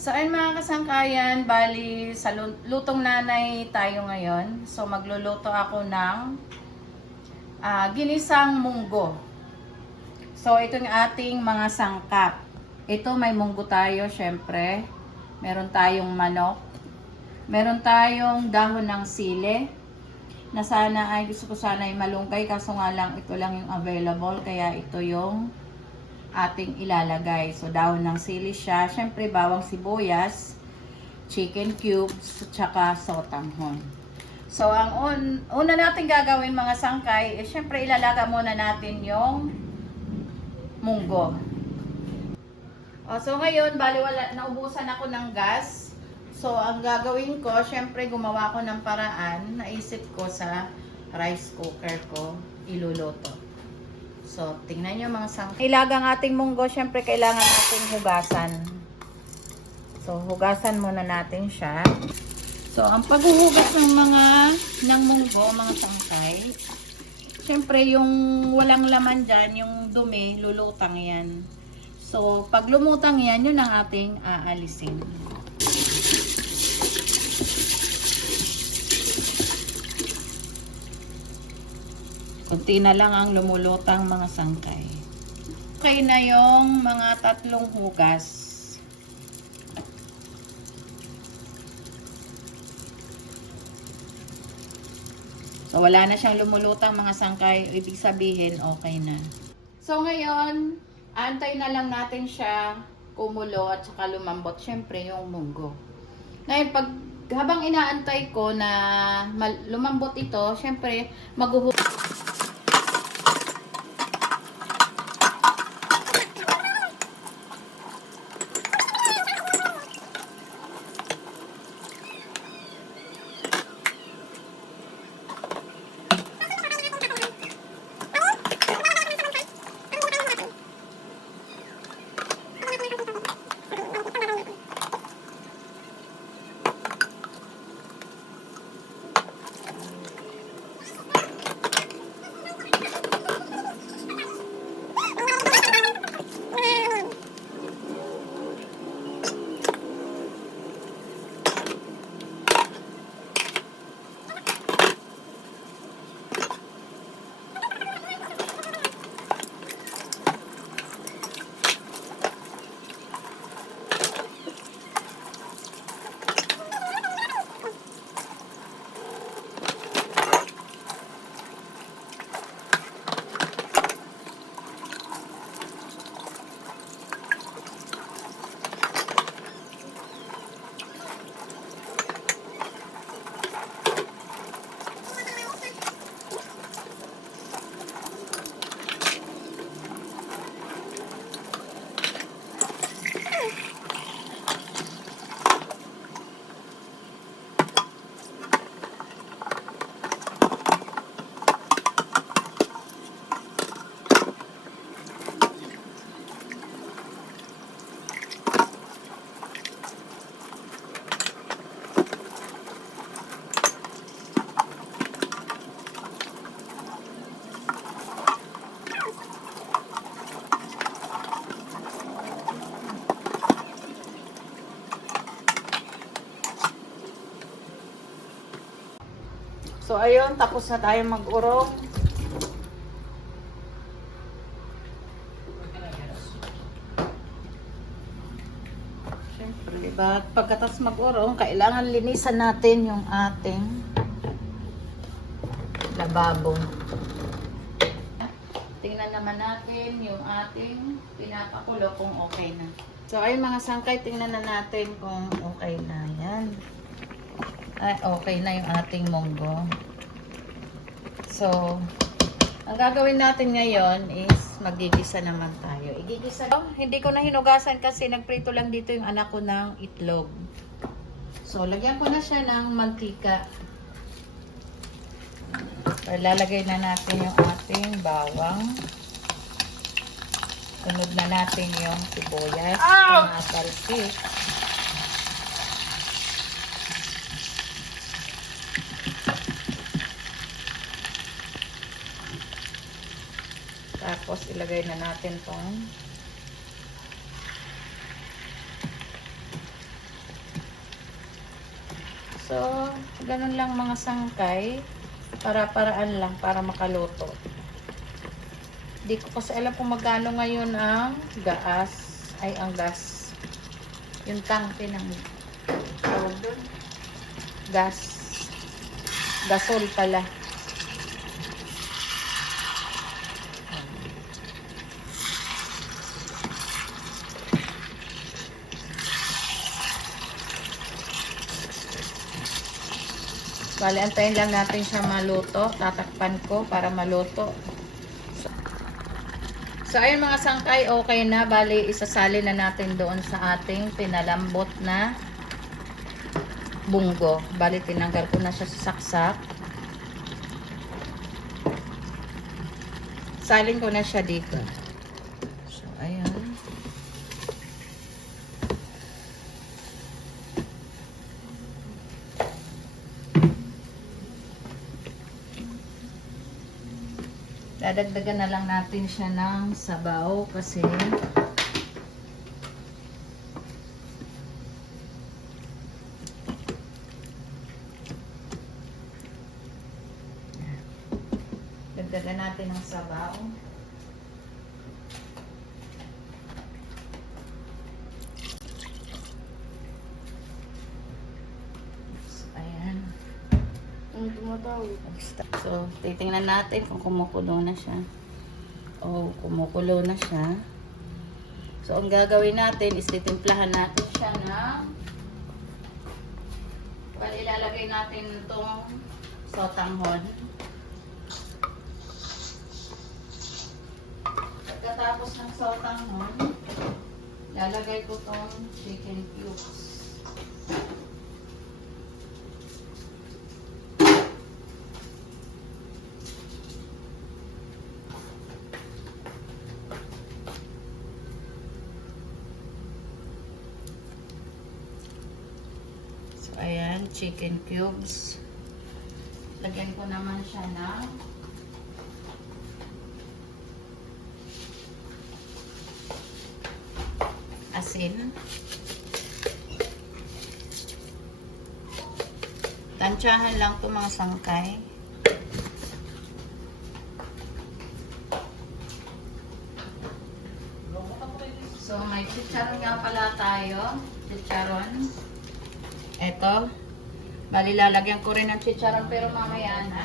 So ayun mga kasangkayan, bali sa lutong nanay tayo ngayon. So magluluto ako ng ginisang munggo. So ito yung ating mga sangkap. Ito may munggo tayo syempre. Meron tayong manok. Meron tayong dahon ng sili. Na sana ay gusto ko sana ay malunggay kaso nga lang ito lang yung available. Kaya ito yung ating ilalagay. So dahon ng sili siya. Syempre bawang sibuyas, chicken cubes, tsaka sotanghon. So ang una natin gagawin mga sangkay, syempre ilalaga muna natin yung munggo. So ngayon, bali naubusan ako ng gas. So ang gagawin ko, syempre gumawa ko ng paraan, naisip ko sa rice cooker ko, iluluto. So, tingnan nyo mga sangkay. Ilagang ating munggo, syempre kailangan nating hugasan. So, hugasan muna natin siya. So, ang paghuhugas ng munggo, mga sangkay, syempre yung walang laman dyan, yung dumi, lulutang yan. So, pag lumutang yan, yun ang ating aalisin. Kunti na lang ang lumulutang mga sangkay. Okay na yung mga 3 hugas. So wala na siyang lumulutang mga sangkay. Ibig sabihin okay na. So ngayon, antay na lang natin siya kumulo at saka lumambot. Syempre yung munggo. Ngayon habang inaantay ko na lumambot ito, syempre maghuhugas. So, ayun, tapos na tayo mag-urong. Siyempre, diba? Pagkatapos mag-urong, kailangan linisan natin yung ating lababo. Tingnan naman natin yung ating pinapakulo kung okay na. So, ayun mga sangkay, tingnan na natin kung okay na. Yan. Ay, okay na yung ating munggo. So, ang gagawin natin ngayon is magigisa naman tayo. Igigisa. Hindi ko na hinugasan kasi nagprito lang dito yung anak ko ng itlog. So, lagyan ko na siya ng mantika. So, lalagay na natin yung ating bawang. Sunod na natin yung sibuyas. Mga talsik. Tapos ilagay na natin tong So, ganun lang mga sangkay. Para-paraan lang para makaluto. Di ko kasi alam kung magkano ngayon ang gas. Yung tangke ng tawag doon. Gas. Gasol pala. Bale, antayin lang natin siya maluto. Tatakpan ko para maluto. So, ayun mga sangkay, okay na. Bale, isasali na natin doon sa ating pinalambot na bunggo. Bale, tinanggal ko na siya sa saksak. Salin ko na siya dito. So, ayan. Dadagdagan na lang natin siya ng sabaw kasi dagdagan natin ng sabaw. So, ayan. So, titingnan natin kung kumukulo na siya. O, kumukulo na siya. So, ang gagawin natin is titimplahan natin siya ng ilalagay natin itong sotanghon. Pagkatapos ng sotanghon, lalagay ko itong chicken cubes. Ayan, chicken cubes. Lagyan ko naman siya ng asin. Tansyahan lang ito mga sangkay. So, may chicharon nga pala tayo. Chicharon. Eto, bali lalagyan ko rin ng chicharon pero mamaya na.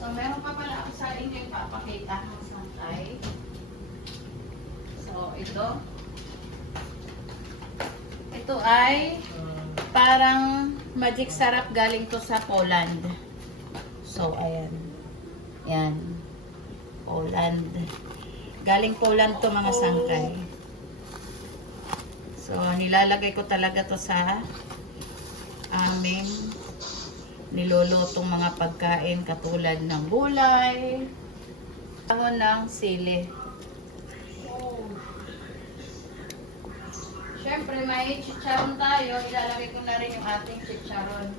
So, meron pa pala ako sa inyo ipapakita ng sangkay. So, ito ay parang magic sarap galing to sa Poland. So, ayan. Yan. Poland. Galing Poland to mga sangkay. So, nilalagay ko talaga to sa aming nilulutong mga pagkain katulad ng gulay, dahon ng sili. Siyempre may chicharon tayo, ilalagay ko na rin yung ating chicharon.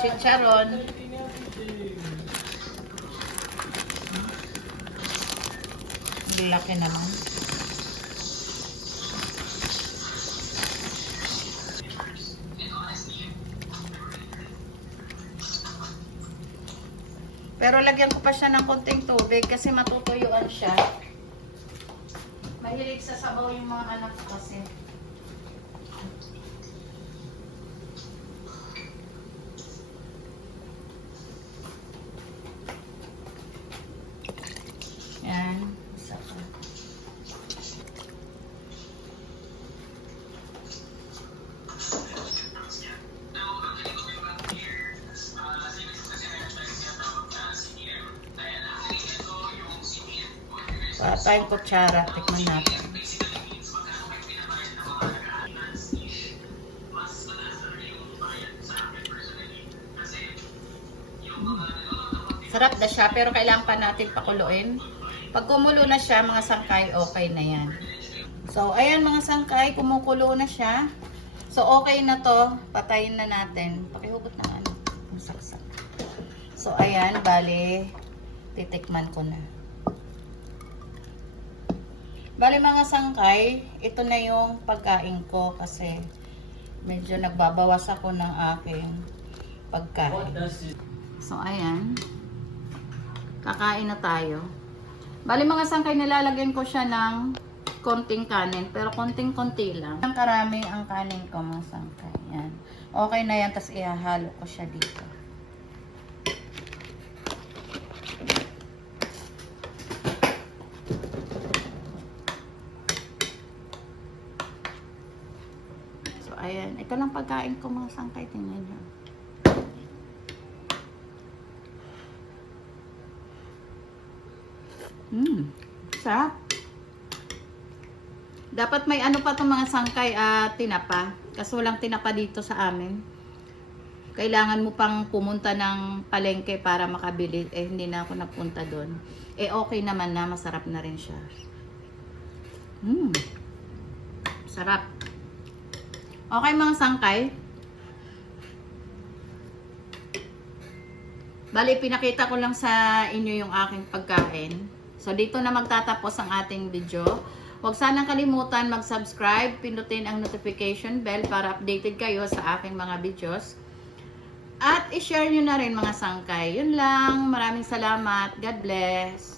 Chicharon. Ang laki naman. Pero lagyan ko pa siya ng konting tubig kasi matutuyuan siya. Mahilig sa sabaw yung mga anak ko kasi. Yan. Isa pa. Tayong kutsara, tikman natin. Sarap na siya, pero kailangan pa natin pakuluin. Pag kumulo na siya, mga sangkay, okay na yan. So, ayan mga sangkay, kumukulo na siya. So, okay na to. Patayin na natin. Pakihugot na ano, yung saksak. So, ayan, bali, titikman ko na. Bali mga sangkay, ito na yung pagkain ko kasi medyo nagbabawas ako ng aking pagkain. So ayan, kakain na tayo. Bali mga sangkay, nilalagyan ko siya ng konting kanin, pero konting-konti lang. Ang karami ang kanin ko mga sangkay. Yan. Okay na yan, tapos ihahalo ko siya dito. So ayan, ito lang pagkain ko mga sangkay, tingnan nyo. Sarap. Dapat may ano pa itong mga sangkay at tinapa. Kasi walang tinapa dito sa amin. Kailangan mo pang pumunta ng palengke para makabili. Eh, hindi na ako napunta doon. Eh, okay naman na. Masarap na rin siya. Sarap. Okay mga sangkay. Bali, pinakita ko lang sa inyo yung aking pagkain. So, dito na magtatapos ang ating video. Huwag sanang kalimutan mag-subscribe, pindutin ang notification bell para updated kayo sa aking mga videos. At i-share nyo na rin mga sangkay. Yun lang. Maraming salamat. God bless.